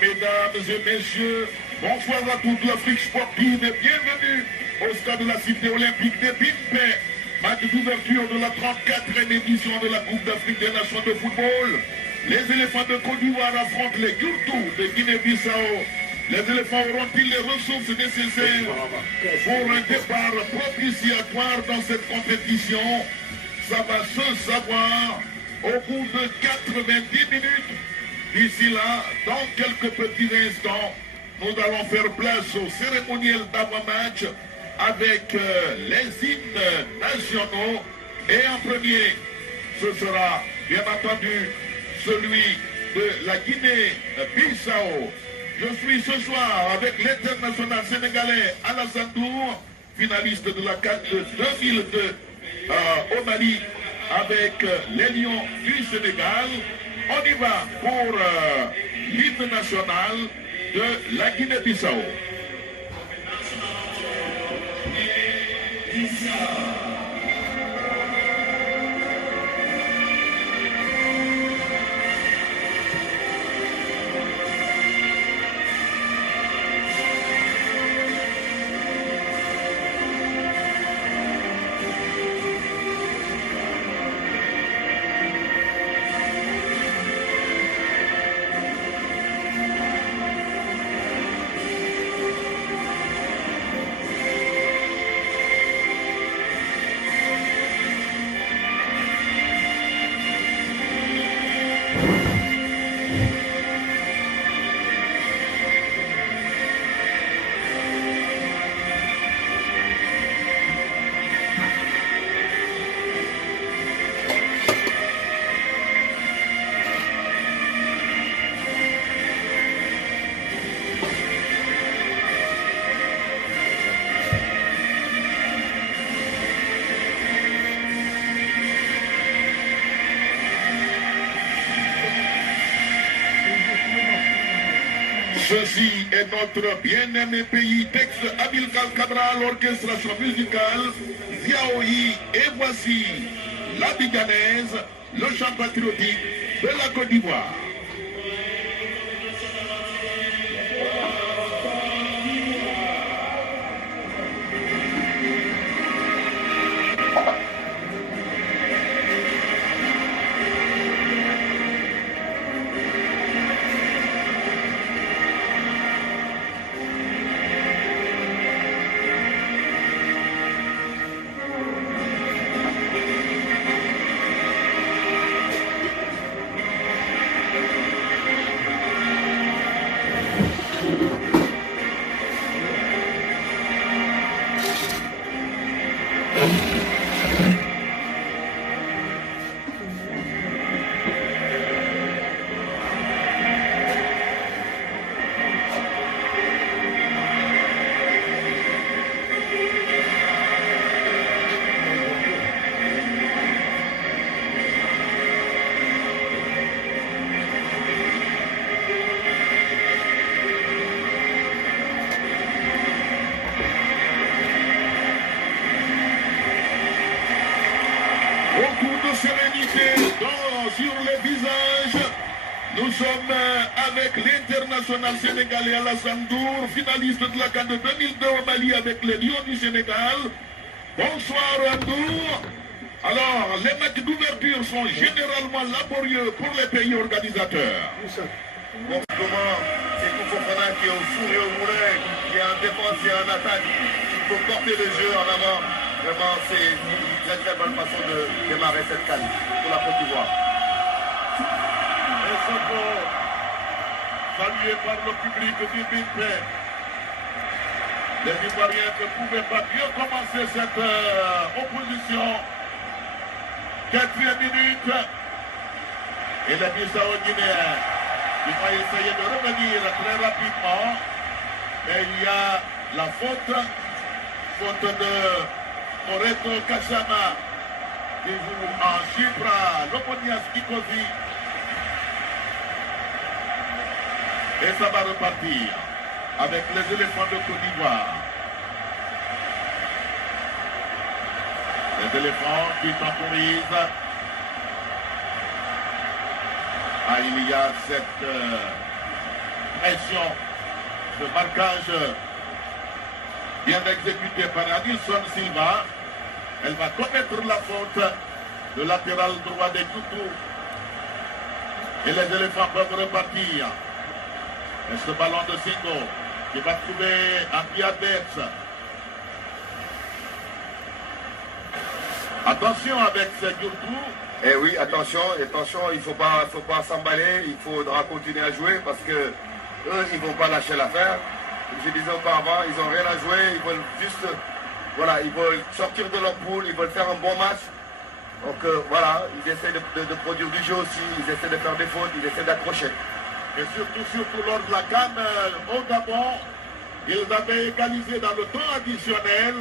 Mesdames et messieurs, bonsoir à toute l'Afrique sportive et bienvenue au stade de la Cité olympique de Bimpe. Match d'ouverture de la 34e édition de la Coupe d'Afrique des Nations de football. Les éléphants de Côte d'Ivoire affrontent les Yurtou de Guinée-Bissau. Les éléphants auront-ils les ressources nécessaires pour un départ propitiatoire dans cette compétition? Ça va se savoir au bout de 90 minutes. D'ici là, dans quelques petits instants, nous allons faire place au cérémoniel d'avant-match avec les hymnes nationaux. Et en premier, ce sera bien entendu celui de la Guinée-Bissau. Je suis ce soir avec l'international sénégalais Alassane Ndour, finaliste de la CAN de 2002 au Mali avec les Lions du Sénégal. On y va pour l'hymne national de la Guinée-Bissau. Ceci est notre bien-aimé pays, texte Amilcar Cabral, orchestration musicale, Ziaoui, et voici la Biganaise, le chant patriotique de la Côte d'Ivoire. International sénégalais Alassane Ndour, finaliste de la CAN de 2002 au Mali avec les Lions du Sénégal. Bonsoir Ndour. Alors, les matchs d'ouverture sont généralement laborieux pour les pays organisateurs. Bon, comment c'est tout comprenant qui est au four et au moulin, qui est en défense et en attaque, il faut porter le jeu en avant. Vraiment, c'est une très très bonne façon de démarrer cette CAN pour la Côte d'Ivoire. Salué par le public du Bimpe. Les Ivoiriens ne pouvaient pas mieux commencer cette opposition. 4e minute. Et les Bissau-Guinéens, ils vont essayer de revenir très rapidement. Mais il y a la faute de Moreto Kachama qui joue en Chypre à l'Omonias Nicosie. Et ça va repartir avec les éléphants de Côte d'Ivoire. Les éléphants qui temporisent. Ah, il y a cette pression. Le marquage bien exécuté par Anderson Silva. Elle va commettre la faute. Le latéral droit des Coutou. Et les éléphants peuvent repartir. Et ce ballon de Singo qui va trouver un pied adverse. Attention avec ces Coutou. Eh oui, attention, il ne faut pas s'emballer, il faudra continuer à jouer parce que eux, ils ne vont pas lâcher l'affaire. Comme je disais auparavant, ils n'ont rien à jouer, ils veulent juste, voilà, ils veulent sortir de leur poule, ils veulent faire un bon match. Donc voilà, ils essaient de produire du jeu aussi, ils essaient de faire des fautes, ils essaient d'accrocher. Et surtout lors de la CAN au Gabon, ils avaient égalisé dans le temps additionnel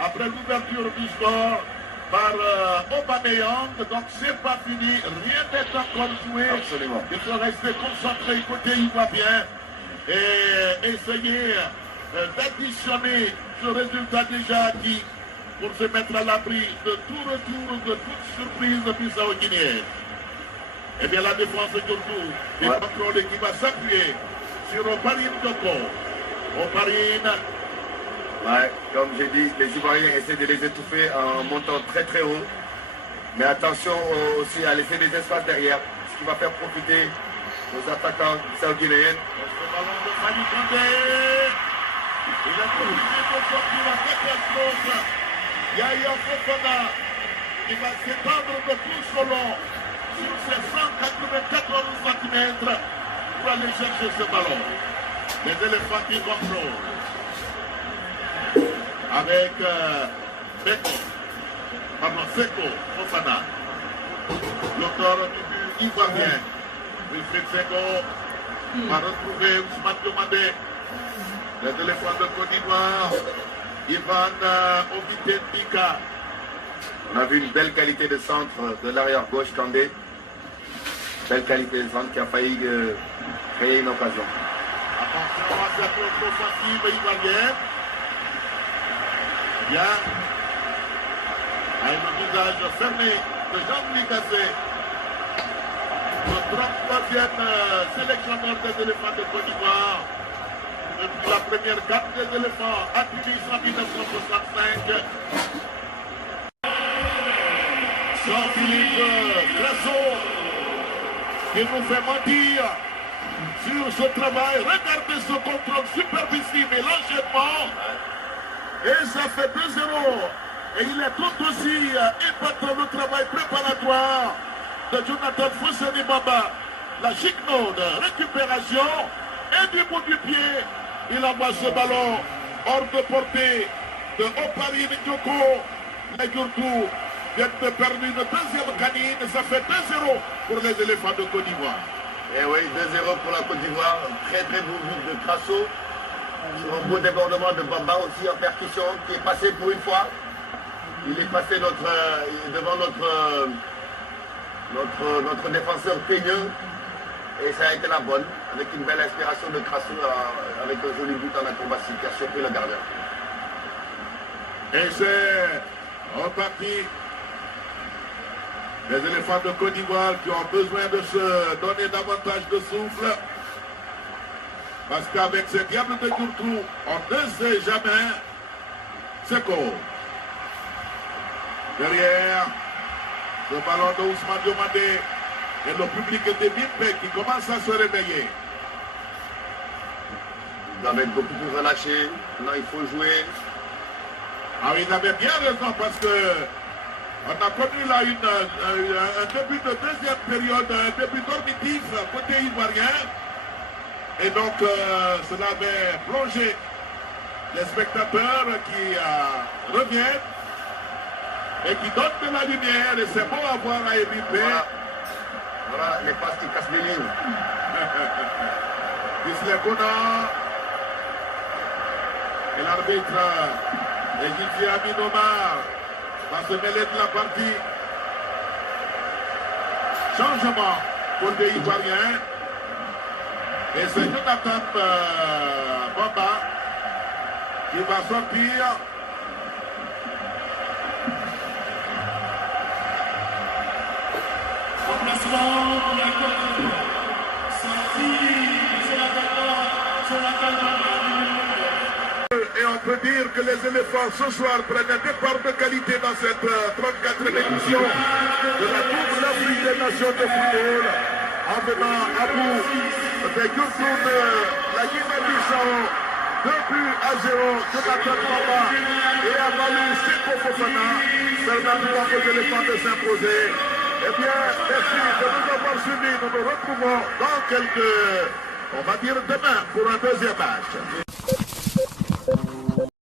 après l'ouverture du score par Aubameyang. Donc c'est pas fini, rien n'est encore joué. Absolument. Il faut rester concentré côté ivoirien et essayer d'additionner ce résultat déjà acquis pour se mettre à l'abri de tout retour, de toute surprise bissau-guinéenne. Eh bien la défense surtout, des contrôles qui va s'appuyer sur Oparine Doko. Oparine. Ouais, comme j'ai dit, les Ivoiriens essaient de les étouffer en montant très très haut. Mais attention aussi à laisser des espaces derrière, ce qui va faire profiter nos attaquants bissau-guinéens. Ce ballon de Fali Kondé. Il a profité de sortir la catastrophe. Yaya Fofana, qui va s'étendre de tout solo sur ses 194 cm pour aller chercher ce ballon. Les éléphants qui contrôlent. Avec Seko Fofana, l'auteur du but ivoirien. Wilfried Seko va retrouver Ousmane Diomandé. Les éléphants de Côte d'Ivoire. Ivan Ovite Pika. On a vu une belle qualité de centre de l'arrière gauche Kandé. Belle qualité de centre qui a failli créer une occasion. Attention à cette offensive ivoirienne. Bien. Avec le visage fermé de Jean-Louis Gassé. Le 33e sélectionneur des éléphants de Côte d'Ivoire. Depuis la première gamme des éléphants à Tunis en 1965. Jean-Philippe Grasso qui nous fait mentir sur ce travail. Regardez ce contrôle superbissime et l'enchaînement. Et ça fait 2-0. Et il est tout aussi épatant le travail préparatoire de Jonathan Fousseni Bamba. La chicno de récupération et du bout du pied. Il envoie ce ballon hors de portée de Oparine Djoko. Les Gourtou viennent de perdre une deuxième canine. Ça fait 2-0 pour les éléphants de Côte d'Ivoire. Et oui, 2-0 pour la Côte d'Ivoire. Très très beau but de Grasso. Sur un beau débordement de Bamba aussi en percussion qui est passé pour une fois. Il est passé devant notre défenseur peigneux. Et ça a été la bonne, avec une belle inspiration de Grasso, avec un joli but en acrobatie qui a surpris le gardien. Et c'est reparti. Les éléphants de Côte d'Ivoire qui ont besoin de se donner davantage de souffle. Parce qu'avec ces diables de Gourtou, on ne sait jamais. Seko. Derrière, le ballon de Ousmane Diomandé. Et le public de Bimpe qui commence à se réveiller. Ils doivent être beaucoup plus relâchés. Maintenant, il faut jouer. Ah oui, il avait bien raison parce que on a connu là un début de deuxième période, un début dormitif côté ivoirien. Et donc, cela avait plongé les spectateurs qui reviennent et qui donnent de la lumière. Et c'est bon à voir à Bimpe. Voilà les passes qui cassent les lignes. Gisley Kona et l'arbitre égyptien Amin Omar va se mêler de la partie. Changement pour les Ivoiriens. Et c'est Jonathan Bamba qui va sortir. Remplacement de la Côte d'Ivoire. Sortie, c'est l'attaquant peut dire que les éléphants ce soir prennent un départ de qualité dans cette 34e édition de la Coupe d'Afrique des Nations de football en venant à bout des Goursous de la Guinée-Bissau. 2 buts à 0, Jonathan Mamba et a valu Seko Fofana permettant aux éléphants de s'imposer. Eh bien, merci de nous avoir suivis. Nous nous retrouvons dans quelques, on va dire demain, pour un deuxième match.